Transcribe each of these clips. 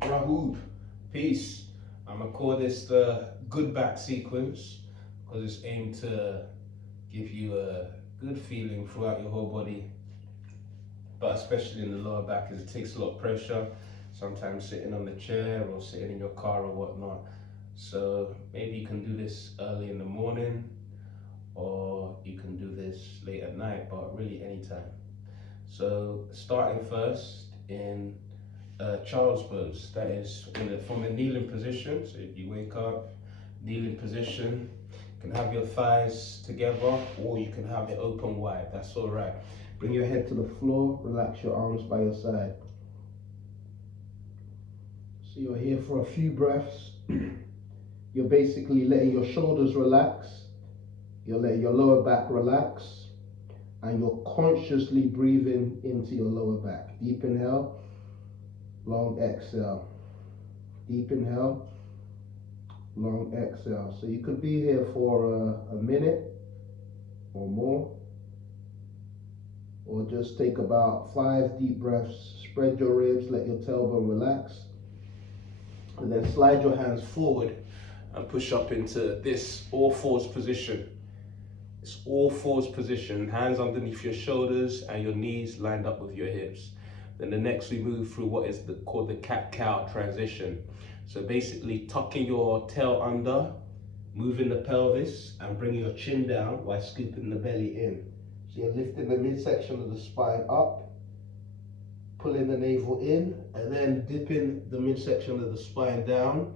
Rahub, peace. I'm gonna call this the good back sequence because it's aimed to give you a good feeling throughout your whole body, but especially in the lower back as it takes a lot of pressure, sometimes sitting on the chair or sitting in your car or whatnot. So maybe you can do this early in the morning or you can do this late at night, but really anytime. So starting first in child's pose, that is from a kneeling position. So if you wake up, kneeling position, you can have your thighs together or you can have it open wide, that's all right. Bring your head to the floor, relax your arms by your side. So you're here for a few breaths. You're basically letting your shoulders relax, you're letting your lower back relax, and you're consciously breathing into your lower back. Deep inhale, long exhale. Deep inhale, long exhale. So you could be here for a minute or more, or just take about 5 deep breaths. Spread your ribs, let your tailbone relax, and then slide your hands forward and push up into this all fours position. It's all fours position, hands underneath your shoulders and your knees lined up with your hips. Then the next we move through what is called the cat-cow transition. So basically tucking your tail under, moving the pelvis and bringing your chin down while scooping the belly in. So you're lifting the midsection of the spine up, pulling the navel in, and then dipping the midsection of the spine down,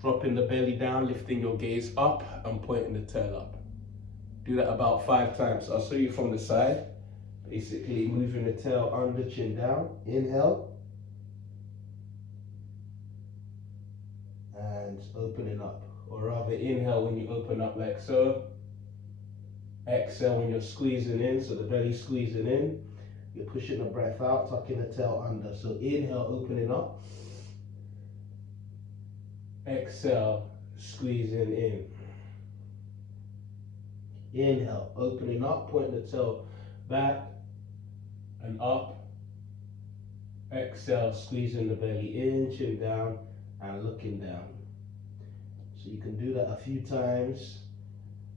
dropping the belly down, lifting your gaze up and pointing the tail up. Do that about 5 times. I'll show you from the side. Basically moving the tail under, chin down. Inhale. And opening up. Or rather inhale when you open up like so. Exhale when you're squeezing in, so the belly squeezing in. You're pushing the breath out, tucking the tail under. So inhale, opening up. Exhale, squeezing in. Inhale, opening up, pointing the tail back and up. Exhale, squeezing the belly in, chin down, and looking down. So you can do that a few times.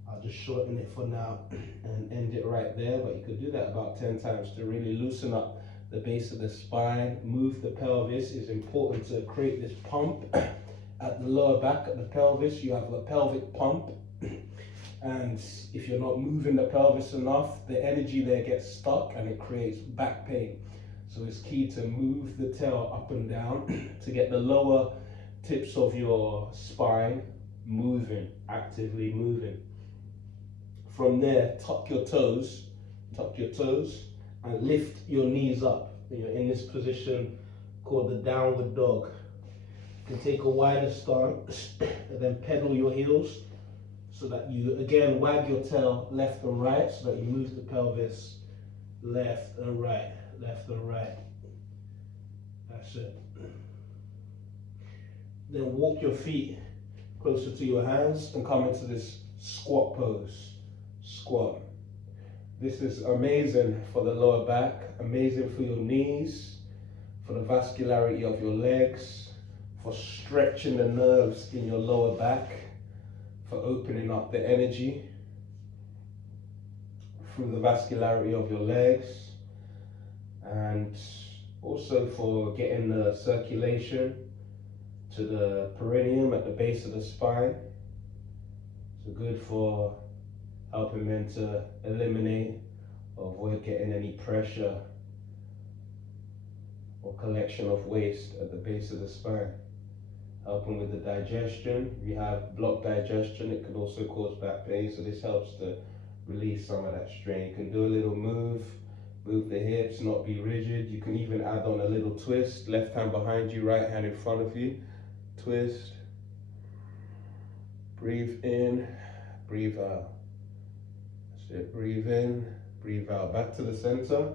I'll just shorten it for now and end it right there, but you could do that about 10 times to really loosen up the base of the spine, move the pelvis. It's important to create this pump at the lower back of the pelvis. You have a pelvic pump. And if you're not moving the pelvis enough, the energy there gets stuck and it creates back pain. So it's key to move the tail up and down to get the lower tips of your spine moving, actively moving. From there, tuck your toes, and lift your knees up. You're in this position called the downward dog. You can take a wider stance and then pedal your heels so that you again wag your tail left and right so that you move the pelvis left and right, left and right. That's it. Then walk your feet closer to your hands and come into this squat pose. Squat. This is amazing for the lower back, amazing for your knees, for the vascularity of your legs, for stretching the nerves in your lower back, for opening up the energy through the vascularity of your legs, and also for getting the circulation to the perineum at the base of the spine. So good for helping men to eliminate or avoid getting any pressure or collection of waste at the base of the spine. Helping with the digestion. If you have blocked digestion, it can also cause back pain, so this helps to release some of that strain. You can do a little move the hips, not be rigid. You can even add on a little twist, left hand behind you, right hand in front of you. Twist, breathe in, breathe out. That's it, breathe in, breathe out. Back to the center,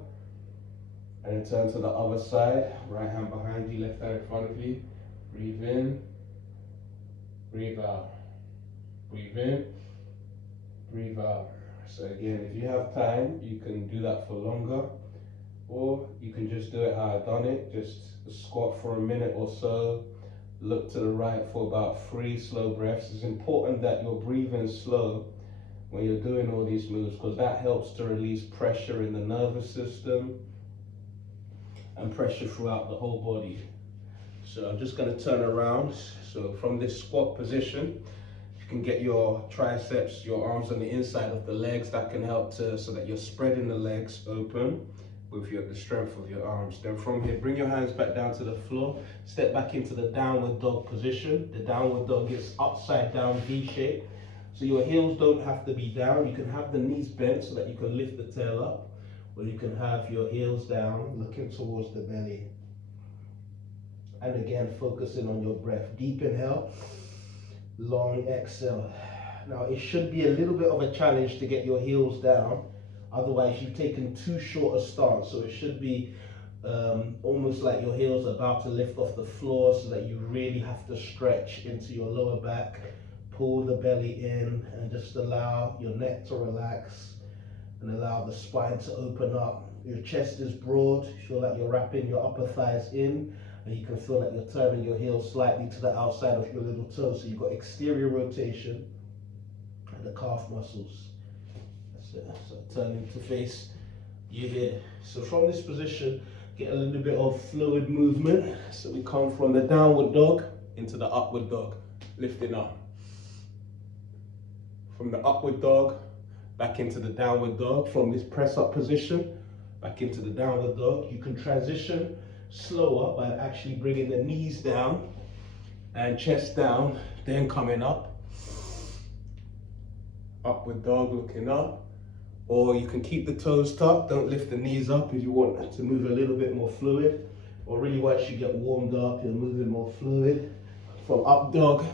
and then turn to the other side. Right hand behind you, left hand in front of you. Breathe in, breathe out. Breathe in, breathe out. So again, if you have time, you can do that for longer, Or you can just do it how I've done it, just squat for a minute or so, look to the right for about 3 slow breaths. It's important that you're breathing slow when you're doing all these moves, because that helps to release pressure in the nervous system and pressure throughout the whole body. So I'm just going to turn around. So from this squat position, you can get your triceps, your arms on the inside of the legs. That can help to, so that you're spreading the legs open with the strength of your arms. Then from here, bring your hands back down to the floor, step back into the downward dog position. The downward dog is upside down V shape. So your heels don't have to be down. You can have the knees bent so that you can lift the tail up, or you can have your heels down, looking towards the belly. And again, focusing on your breath. Deep inhale, long exhale. Now, it should be a little bit of a challenge to get your heels down. Otherwise, you've taken too short a stance. So it should be almost like your heels are about to lift off the floor, so that you really have to stretch into your lower back. Pull the belly in and just allow your neck to relax and allow the spine to open up. Your chest is broad. You feel like you're wrapping your upper thighs in, and you can feel like you're turning your heels slightly to the outside of your little toes. So you've got exterior rotation and the calf muscles. That's it. So turning to face you here. So from this position, get a little bit of fluid movement. So we come from the downward dog into the upward dog, lifting up. From the upward dog, back into the downward dog. From this press up position, back into the downward dog. You can transition slower by actually bringing the knees down and chest down, then coming up. Upward dog, looking up. Or you can keep the toes tucked, don't lift the knees up if you want to move a little bit more fluid. Or really once you get warmed up, you're moving more fluid. From up dog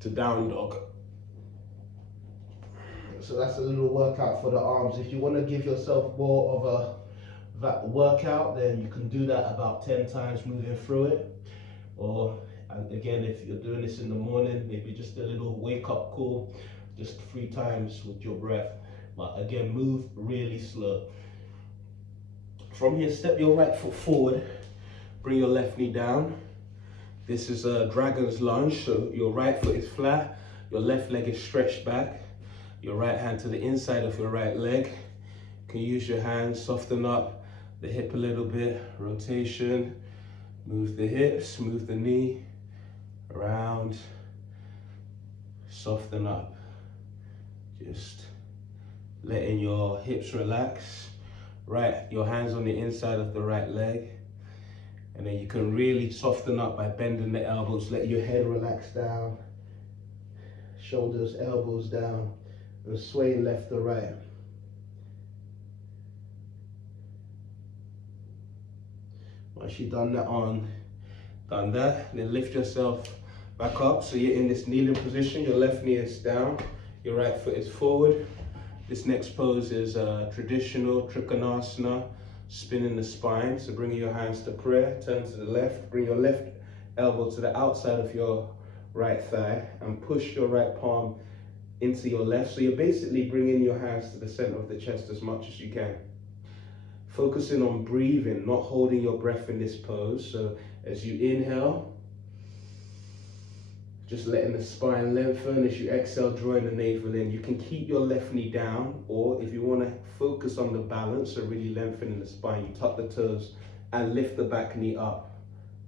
to down dog. So that's a little workout for the arms. If you want to give yourself more of that workout, then you can do that about 10 times moving through it. Or again, if you're doing this in the morning, maybe just a little wake up call, just 3 times with your breath. But again, move really slow. From here, step your right foot forward, bring your left knee down. This is a dragon's lunge, so your right foot is flat, your left leg is stretched back, your right hand to the inside of your right leg. You can use your hands, soften up the hip a little bit, rotation, move the hips, move the knee, around, soften up. Just letting your hips relax. Right, your hands on the inside of the right leg. And then you can really soften up by bending the elbows, let your head relax down, shoulders, elbows down, and swaying left to right. Once you've done that, then lift yourself back up. So you're in this kneeling position, your left knee is down, your right foot is forward. This next pose is a traditional Trikonasana, spinning the spine. So bringing your hands to prayer, turn to the left, bring your left elbow to the outside of your right thigh and push your right palm into your left. So you're basically bringing your hands to the center of the chest as much as you can. Focusing on breathing, not holding your breath in this pose. So as you inhale, just letting the spine lengthen. As you exhale, drawing the navel in. You can keep your left knee down, or if you want to focus on the balance, so really lengthening the spine, you tuck the toes and lift the back knee up.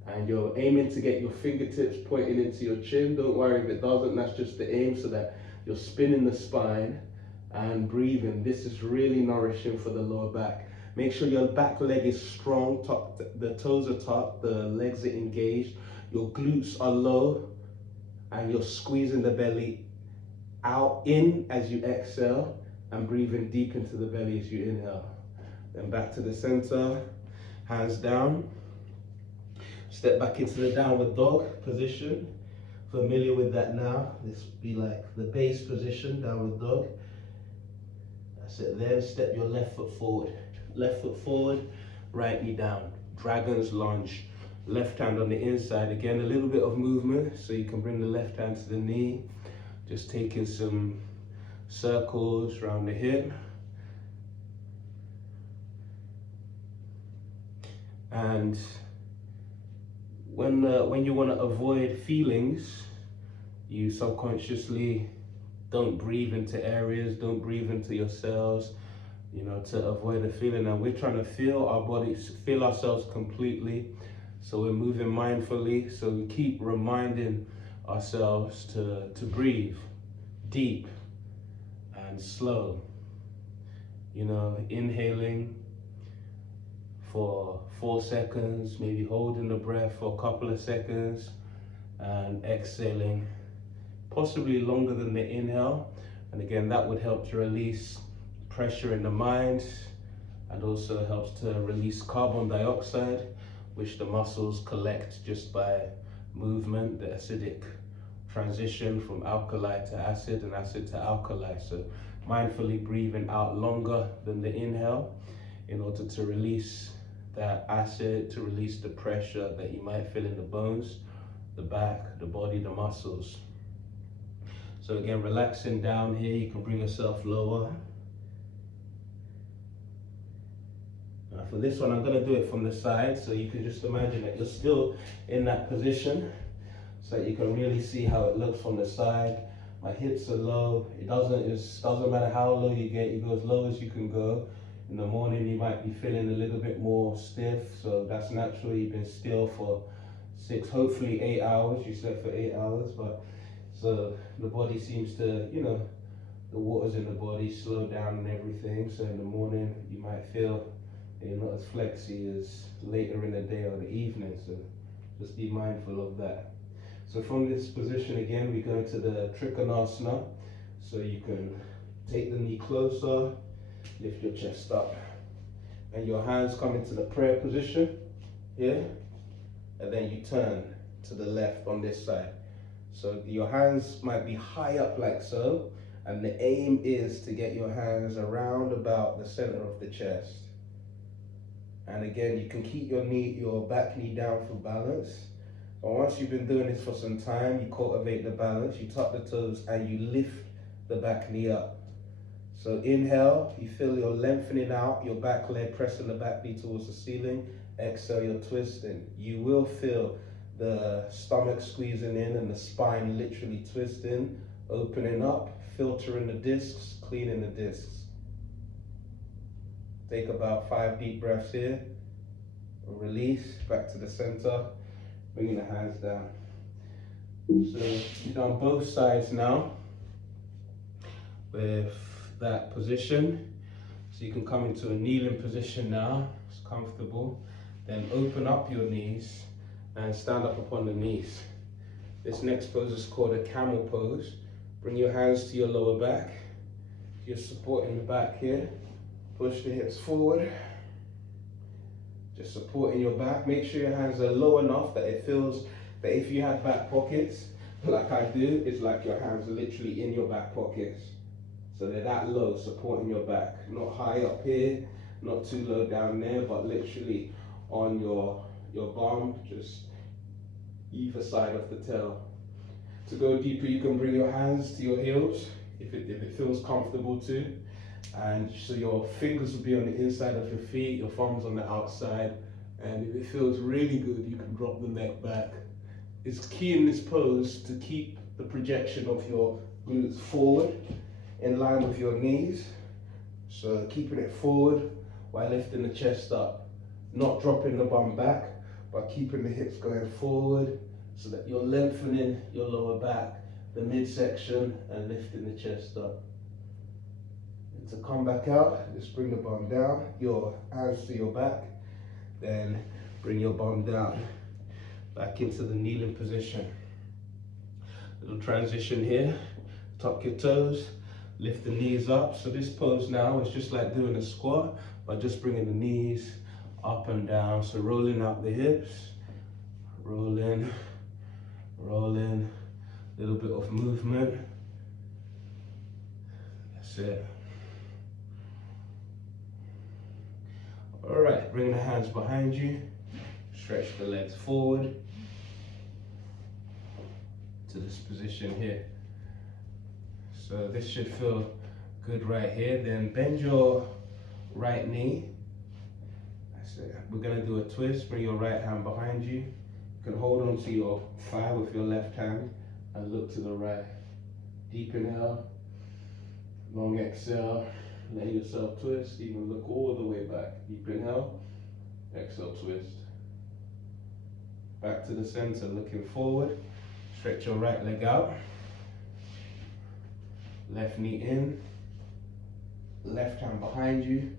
And you're aiming to get your fingertips pointing into your chin. Don't worry if it doesn't, that's just the aim, so that you're spinning the spine and breathing. This is really nourishing for the lower back. Make sure your back leg is strong, the toes are tucked, the legs are engaged, your glutes are low, and you're squeezing the belly out, in as you exhale, and breathing deep into the belly as you inhale. Then back to the center, hands down. Step back into the downward dog position. Familiar with that now. This would be like the base position, downward dog. That's it. Then step your left foot forward. Left foot forward, right knee down. Dragon's lunge. Left hand on the inside. Again, a little bit of movement, so you can bring the left hand to the knee. Just taking some circles around the hip. And when you want to avoid feelings, you subconsciously don't breathe into areas, don't breathe into your cells, you know, to avoid the feeling. And we're trying to feel our bodies, feel ourselves completely. So we're moving mindfully. So we keep reminding ourselves to breathe deep and slow. You know, inhaling for 4 seconds, maybe holding the breath for a couple of seconds, and exhaling possibly longer than the inhale. And again, that would help to release pressure in the mind, and also helps to release carbon dioxide, which the muscles collect just by movement, the acidic transition from alkali to acid and acid to alkali. So mindfully breathing out longer than the inhale in order to release that acid, to release the pressure that you might feel in the bones, the back, the body, the muscles. So again, relaxing down here, you can bring yourself lower. For this one, I'm going to do it from the side, so you can just imagine that you're still in that position, so that you can really see how it looks from the side. My hips are low. It doesn't matter how low you get, you go as low as you can go. In the morning, you might be feeling a little bit more stiff, so that's natural. You've been still for 6, hopefully 8 hours. You slept for 8 hours, but so the body seems to, you know, the waters in the body slow down and everything. So in the morning, you might feel you're not as flexy as later in the day or the evening. So just be mindful of that. So from this position again, we go to the Trikonasana. So you can take the knee closer, lift your chest up, and your hands come into the prayer position here, and then you turn to the left on this side. So your hands might be high up like so, and the aim is to get your hands around about the center of the chest. And again, you can keep your back knee down for balance. But once you've been doing this for some time, you cultivate the balance, you tuck the toes, and you lift the back knee up. So inhale, you feel you're lengthening out your back leg, pressing the back knee towards the ceiling. Exhale, you're twisting. You will feel the stomach squeezing in and the spine literally twisting, opening up, filtering the discs, cleaning the discs. Take about 5 deep breaths here. Release, back to the center, bringing the hands down. So you've done both sides now with that position. So you can come into a kneeling position now, it's comfortable. Then open up your knees and stand up upon the knees. This next pose is called a camel pose. Bring your hands to your lower back. You're supporting the back here. Push the hips forward. Just supporting your back. Make sure your hands are low enough that it feels that if you have back pockets, like I do, it's like your hands are literally in your back pockets. So they're that low, supporting your back. Not high up here, not too low down there, but literally on your bum, just either side of the tail. To go deeper, you can bring your hands to your heels if it feels comfortable too. And so your fingers will be on the inside of your feet, your thumbs on the outside. And if it feels really good, you can drop the neck back. It's key in this pose to keep the projection of your glutes forward in line with your knees. So keeping it forward while lifting the chest up. Not dropping the bum back, but keeping the hips going forward so that you're lengthening your lower back, the midsection, and lifting the chest up. And to come back out, just bring the bum down, your hands to your back, then bring your bum down, back into the kneeling position. Little transition here, tuck your toes, lift the knees up. So this pose now is just like doing a squat, but just bringing the knees up and down. So rolling out the hips, rolling, rolling, a little bit of movement. That's it. All right, bring the hands behind you, stretch the legs forward to this position here. So this should feel good right here. Then bend your right knee. That's So we're gonna do a twist. Bring your right hand behind you. You can hold on to your thigh with your left hand and look to the right. Deep inhale, long exhale, let yourself twist, even look all the way back. Deep inhale, exhale, twist. Back to the center, looking forward. Stretch your right leg out. Left knee in. Left hand behind you.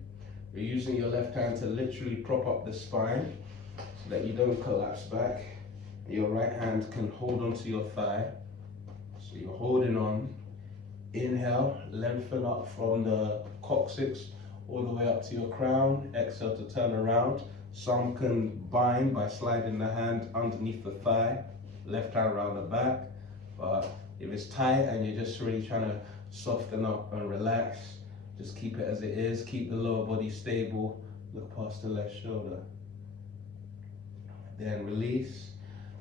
You're using your left hand to literally prop up the spine so that you don't collapse back. Your right hand can hold onto your thigh. So you're holding on. Inhale, lengthen up from the coccyx all the way up to your crown. Exhale to turn around. Some can bind by sliding the hand underneath the thigh, left hand around the back. But if it's tight and you're just really trying to soften up and relax, just keep it as it is. Keep the lower body stable. Look past the left shoulder. Then release,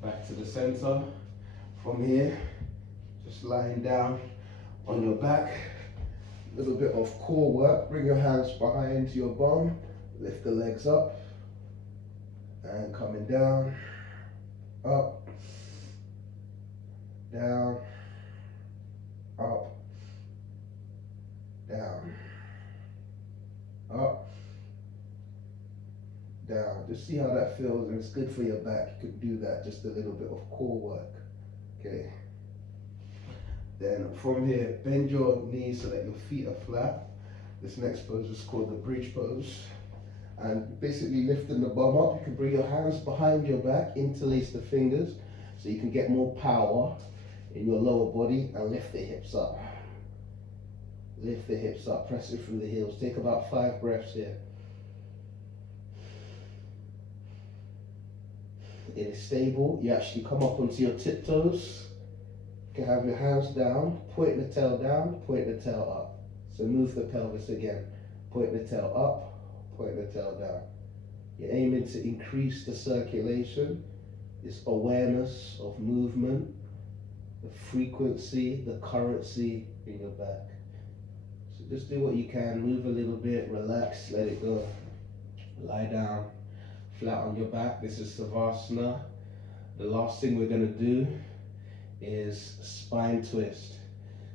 back to the center. From here, just lying down on your back. A little bit of core work. Bring your hands behind your bum. Lift the legs up. And coming down, up, down, up, down, up, down. Just see how that feels, and it's good for your back. You could do that, just a little bit of core work. Okay. Then from here, bend your knees so that your feet are flat. This next pose is called the bridge pose. And basically lifting the bum up, you can bring your hands behind your back, interlace the fingers so you can get more power in your lower body, and lift the hips up. Lift the hips up, press it through the heels. Take about 5 breaths here. It is stable. You actually come up onto your tiptoes. You can have your hands down, point the tail down, point the tail up. So move the pelvis again. Point the tail up, point the tail down. You're aiming to increase the circulation, this awareness of movement, the frequency, the currency in your back. So just do what you can, move a little bit, relax, let it go. Lie down, flat on your back. This is Savasana. The last thing we're going to do is spine twist.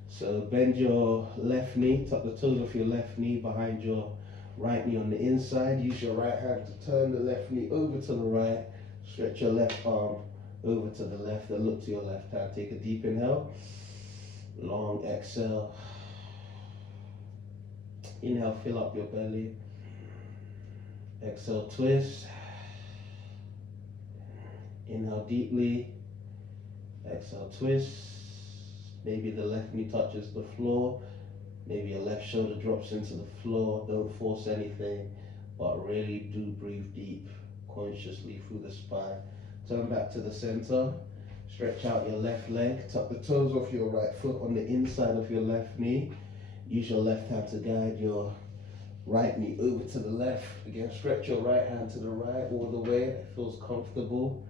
So bend your left knee, tuck the toes of your left knee behind your right knee on the inside. Use your right hand to turn the left knee over to the right. Stretch your left arm over to the left and look to your left hand. Take a deep inhale. Long exhale. Inhale, fill up your belly. Exhale, twist. Inhale deeply. Exhale, twist. Maybe the left knee touches the floor. Maybe your left shoulder drops into the floor. Don't force anything, but really do breathe deep, consciously through the spine. Turn back to the center. Stretch out your left leg. Tuck the toes off your right foot on the inside of your left knee. Use your left hand to guide your right knee over to the left. Again, stretch your right hand to the right all the way. It feels comfortable.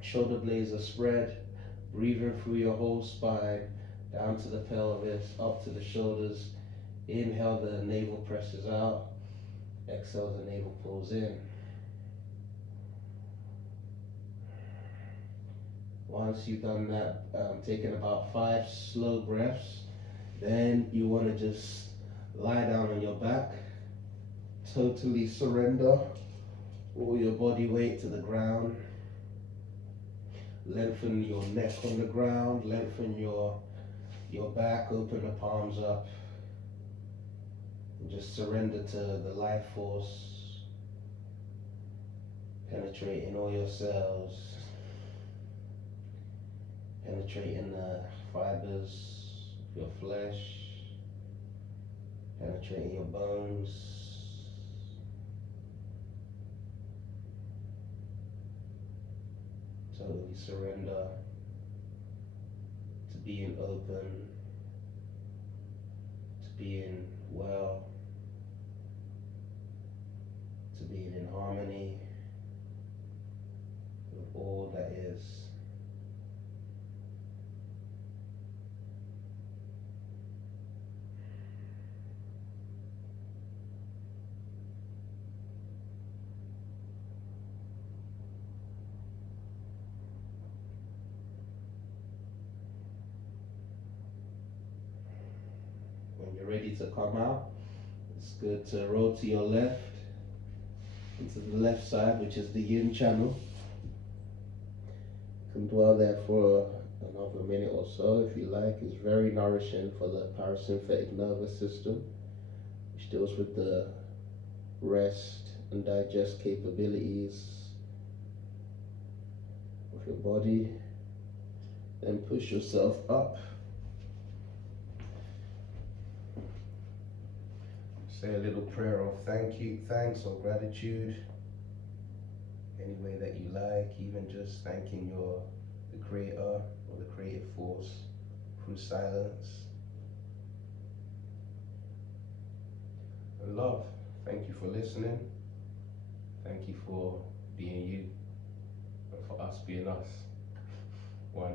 Shoulder blades are spread. Breathing through your whole spine. Down to the pelvis, up to the shoulders. Inhale, the navel presses out. Exhale, the navel pulls in. Once you've done that, taking about 5 slow breaths, then you want to just lie down on your back, totally surrender all your body weight to the ground. Lengthen your neck on the ground, lengthen your back, open the palms up, and just surrender to the life force penetrating all your cells, penetrating the fibers of your flesh, penetrating your bones. Totally surrender to being open, to being well, to being in harmony with all that is. you're ready to come out, it's good to roll to your left, into the left side, which is the yin channel. You can dwell there for another minute or so if you like. It's very nourishing for the parasympathetic nervous system, which deals with the rest and digest capabilities of your body. Then push yourself up. Say a little prayer of thanks or gratitude, any way that you like, even just thanking the creator or the creative force through silence. And love, thank you for listening. Thank you for being you and for us being us. One.